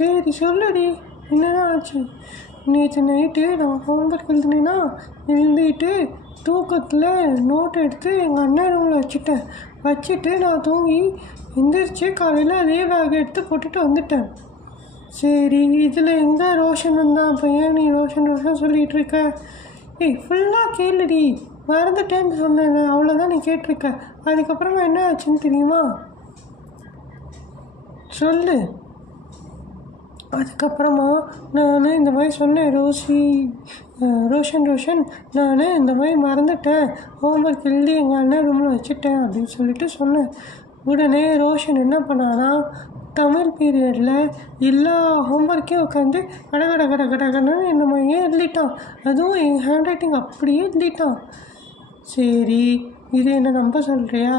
சரி சொல்லுடி, என்னதான் ஆச்சு? நேற்று நைட்டு நான் ஹோம்ஒர்க் எழுதுனேன்னா எழுதிட்டு தூக்கத்தில் நோட் எடுத்து எங்கள் அண்ணன் ரூமில் வச்சுட்டு நான் தூங்கி எந்திரிச்சு காலையில் அதே பேக் எடுத்து போட்டுட்டு வந்துட்டேன். சரி, இதில் எங்கே ரோஷன் வந்தான்? அப்போ ஏன் நீ ரோஷன் சொல்லிகிட்டு இருக்க? ஏய், ஃபுல்லாக கேளுடி. மறந்துட்டேன்னு சொன்னேன், அவ்வளோதான் நீ கேட்டிருக்க. அதுக்கப்புறமா என்ன ஆச்சுன்னு தெரியுமா? சொல்லு. அதுக்கப்புறமா நான் இந்த மாதிரி சொன்னேன், ரோஷன் நான் இந்த மாதிரி மறந்துட்டேன், ஹோம்ஒர்க் எழுதி எங்கள் அண்ணன் ரூமில் வச்சுட்டேன் அப்படின்னு சொல்லிட்டு சொன்னேன். உடனே ரோஷன் என்ன பண்ணானா, தமிழ் பீரியடில் எல்லா ஹோம்ஒர்க்கையும் உட்காந்து கடன்னு என்ன மாதிரியே எழுதிட்டான். அதுவும் என் ஹேண்ட் ரைட்டிங் அப்படியே எழுதிட்டான். சரி, இது என்ன நம்ப சொல்கிறியா?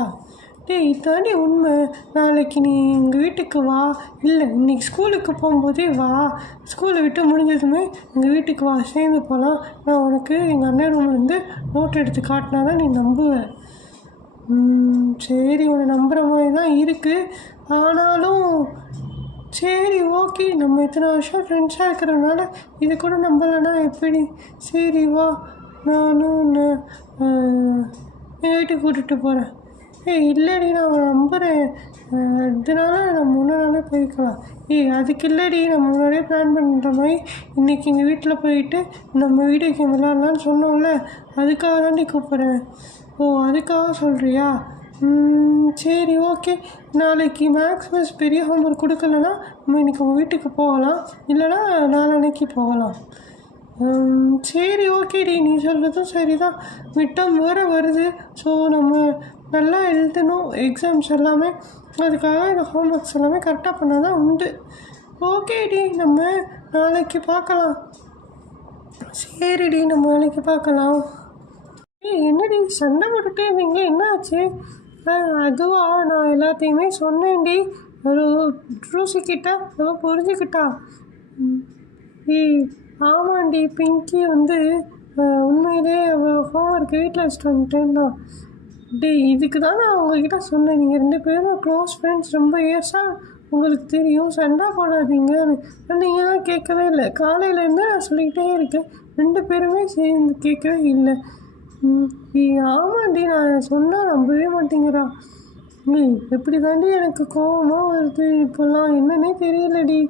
டேய், இதாண்டி உண்மை. நாளைக்கு நீ எங்கள் வீட்டுக்கு வா, இல்லை இன்றைக்கி ஸ்கூலுக்கு போகும்போதே வா, ஸ்கூலை விட்டு முடிஞ்சதுமே எங்கள் வீட்டுக்கு வா, சேர்ந்து போகலாம். நான் உனக்கு எங்கள் அண்ணன் ரூம்லேருந்து நோட் எடுத்து காட்டினா தான் நீ நம்புவேன். சரி, உன்னை நம்புகிற மாதிரி தான் இருக்குது. ஆனாலும் சரி, ஓகே, நம்ம இத்தனை வருஷம் ஃப்ரெண்ட்ஸாக இருக்கிறதுனால இது கூட நம்பலைன்னா எப்படி? சரி வா, நானும் என் வீட்டுக்கு கூட்டிகிட்டு போகிறேன். இல்லைடி, நான் நம்புகிறேன், இதனால நம்ம முன்னாலே போய்க்கலாம். அதுக்கு இல்லைடி, நம்ம முன்னாடியே பிளான் பண்ணுற மாதிரி இன்றைக்கி எங்கள் வீட்டில் போயிட்டு நம்ம வீடியோ கேம் விளாட்லான்னு சொன்னோம்ல, அதுக்காக தான் நீ கூப்பிட்றேன். ஓ, அதுக்காக சொல்கிறியா? சரி, ஓகே. நாளைக்கு மேக்ஸ் மிஸ் பெரிய ஹோம்ஒர்க் கொடுக்கலன்னா நம்ம இன்றைக்கி உங்கள் வீட்டுக்கு போகலாம், இல்லைனா நாளைக்கு போகலாம். சரி, ஓகேடி, நீ சொல்கிறதும் சரி தான். மிட்டம் வேறு வருது, ஸோ நம்ம நல்லா எழுதணும் எக்ஸாம்ஸ் எல்லாமே. அதுக்காக இந்த ஹோம்ஒர்க்ஸ் எல்லாமே கரெக்டாக பண்ணால் தான் உண்டு. ஓகேடி, நம்ம நாளைக்கு பார்க்கலாம். சரிடி, நம்ம நாளைக்கு பார்க்கலாம். என்னடி சண்டை போட்டுகிட்டே இருந்தீங்களே, என்ன ஆச்சு? அதுவா, நான் எல்லாத்தையுமே சொன்னேன்டி. ரோசிக்கிட்ட அவள் புரிஞ்சுக்கிட்டா. ஆமாண்டி, பிங்கி உண்மையிலே அவள் ஹோம்ஒர்க் வீட்டில் வச்சுட்டு வந்துட்டேன்னா. இதுக்கு தான் நான் உங்ககிட்ட சொன்னேன், நீங்கள் 2 பேரும் க்ளோஸ் ஃப்ரெண்ட்ஸ், ரொம்ப இயர்ஸாக உங்களுக்கு தெரியும், சண்டை போடாதீங்கன்னு. நீங்கள் தான் கேட்கவே இல்லை. காலையிலேருந்து நான் சொல்லிக்கிட்டே இருக்கேன், 2 பேருமே சேர்ந்து கேட்கவே இல்லை. ஆமாண்டி, நான் சொன்னால் நம்பவே மாட்டேங்கிறா. எப்படி தாண்டி எனக்கு கோபமாக வருது இப்போல்லாம், என்னன்னே தெரியலடி.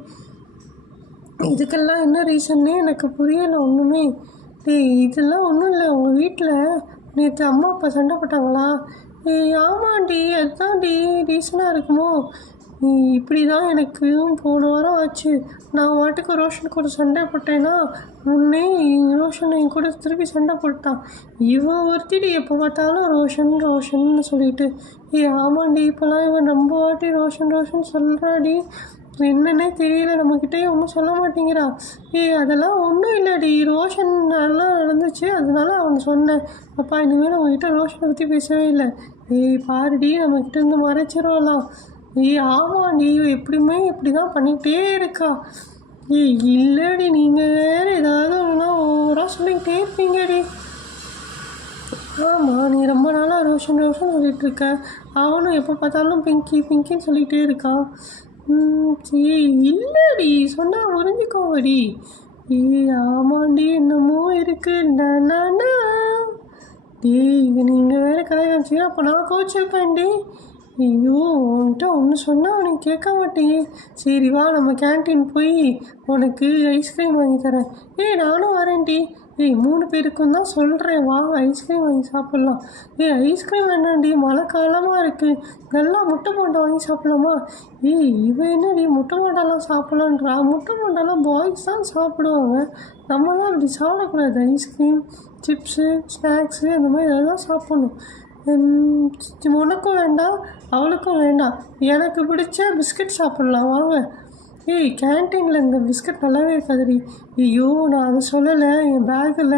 இதுக்கெல்லாம் என்ன ரீசன்னே எனக்கு புரியலை ஒன்றுமே. இதெல்லாம் ஒன்றும் இல்லை, உங்கள் வீட்டில் நேற்று அம்மா அப்பா சண்டை போட்டாங்களா? ஆமாண்டி, அதுதான்டி ரீசனாக இருக்குமோ? இப்படி தான் எனக்கு போன வாரம் ஆச்சு. நான் வாட்டுக்கு ரோஷன் கூட சண்டை போட்டேன்னா முன்னே ரோஷன் என் கூட திருப்பி சண்டை போட்டான். இவன் ஒருத்திடி எப்போ பார்த்தாலும் ரோஷன்னு சொல்லிட்டு. ஆமாண்டி, இப்போலாம் இவன் ரொம்ப வாட்டி ரோஷன் சொல்கிறாடி. என்னன்னே தெரியல, நம்மக்கிட்டே ஒன்றும் சொல்ல மாட்டேங்கிறா. அதெல்லாம் ஒன்றும் இல்லைடி, ரோஷன் நல்லா நடந்துச்சு, அதனால அவன் சொன்னேன். அப்பா, இனிமேல் அவங்ககிட்ட ரோஷனை பற்றி பேசவே இல்லை. பாருடி, நம்மக்கிட்ட இருந்து மறைச்சிடலாம். ஆமாண்டி, எப்படியுமே இப்படி தான் பண்ணிக்கிட்டே இருக்கா. இல்லைடி, நீங்கள் வேறு ஏதாவது ஒன்றுனா ஓவராக சொல்லிக்கிட்டே இருப்பீங்கடி. ஆமாம், நீ ரொம்ப நாளாக ரோஷன் சொல்லிகிட்டு இருக்க. அவனும் எப்போ பார்த்தாலும் பிங்கின்னு சொல்லிகிட்டே இருக்கான். இல்லைடி, சொன்னால் புரிஞ்சுக்கோங்கடி. ஆமாண்டி, என்னமோ இருக்கு. இது நீங்கள் வேறு கதையாச்சு, அப்போ நான் கோச்சிருப்பேன்டி. ஐயோ, உன்கிட்ட ஒன்று சொன்னால் அவனுக்கு கேட்க மாட்டேங்க. சரி வா, நம்ம கேன்டீன் போய் உனக்கு ஐஸ்கிரீம் வாங்கி தரேன். நானும் வரேன்டி. 3 பேருக்கும் தான் சொல்கிறேன், வா ஐஸ்கிரீம் வாங்கி சாப்பிட்லாம். ஐஸ்கிரீம் வேண்டாண்டி, மழை காலமாக இருக்குது, நல்லா முட்டை போண்டா வாங்கி சாப்பிட்லாமா? இவன் என்னடி முட்டை போண்டாலாம் சாப்பிட்லான்றா? முட்டை போண்டாலாம் பாய்ஸ் தான் சாப்பிடுவாங்க, நம்ம தான் அப்படி சாப்பிடக்கூடாது. ஐஸ்கிரீம், சிப்ஸு, ஸ்நாக்ஸு அந்த மாதிரி இதெல்லாம் சாப்பிட்ணும். உனக்கும் வேண்டாம், அவளுக்கும் வேண்டாம். எனக்கு பிடிச்ச பிஸ்கட் சாப்பிட்லாம், வாங்க. கேன்டீனில் இந்த பிஸ்கட் நல்லாவே இருக்காதுடி. ஐயோ, நான் அதை சொல்லலை, என் பேக்கில்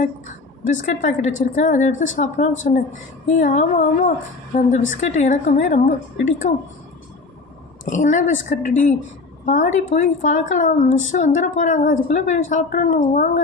பிஸ்கட் பாக்கெட் வச்சுருக்கேன், அதை எடுத்து சாப்பிட்லான்னு சொன்னேன். ஆமாம், அந்த பிஸ்கட் எனக்குமே ரொம்ப பிடிக்கும். என்ன பிஸ்கட்டுடி? பாடி போய் பார்க்கலாம், மிஸ் வந்துட போகிறாங்க, அதுக்குள்ளே போய் சாப்பிட்றணும், வாங்க.